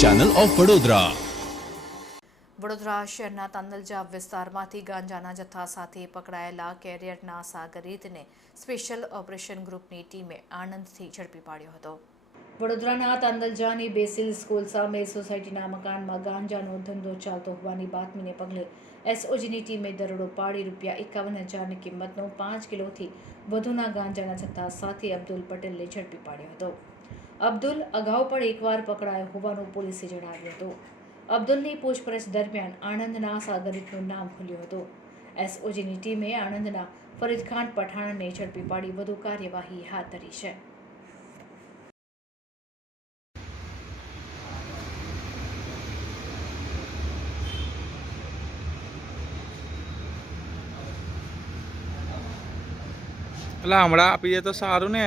Channel of Vadodara Vadodara શહેરના તાંદલજા વિસ્તારમાંથી ગાંજાના જથ્થા સાથે પકડાયેલા કેરિયરના સાગરીતને સ્પેશિયલ ઓપરેશન ગ્રુપની ટીમે આણંદથી ઝડપી પાડ્યો હતો. વડોદરાના તાંદલજાની બેસિલ સ્કૂલ સામે સોસાયટીના મકાનમાં ગાંજાનો ધંધો ચાલતો હોવાની બાતમીને પગલે એસઓજીની ટીમે દરોડો પાડી રૂપિયા એકાવન હજારની કિંમતનો પાંચ કિલોથી વધુના ગાંજાના જથ્થા સાથે અબ્દુલ પટેલને ઝડપી પાડ્યો હતો. અબ્દુલ અગાઉ પણ એકવાર પકડાયો હોવાનું પોલીસે જણાવ્યું હતું. અબ્દુલની પૂછપરછ દરમિયાન આણંદના સાગરિતનું નામ ખુલ્યું હતું. એસઓજીની ટીમે આણંદના ફરીદખાન પઠાણને ઝડપી પાડી વધુ કાર્યવાહી હાથ ધરી છે. એટલે હમણાં આપી દે તો સારું ને.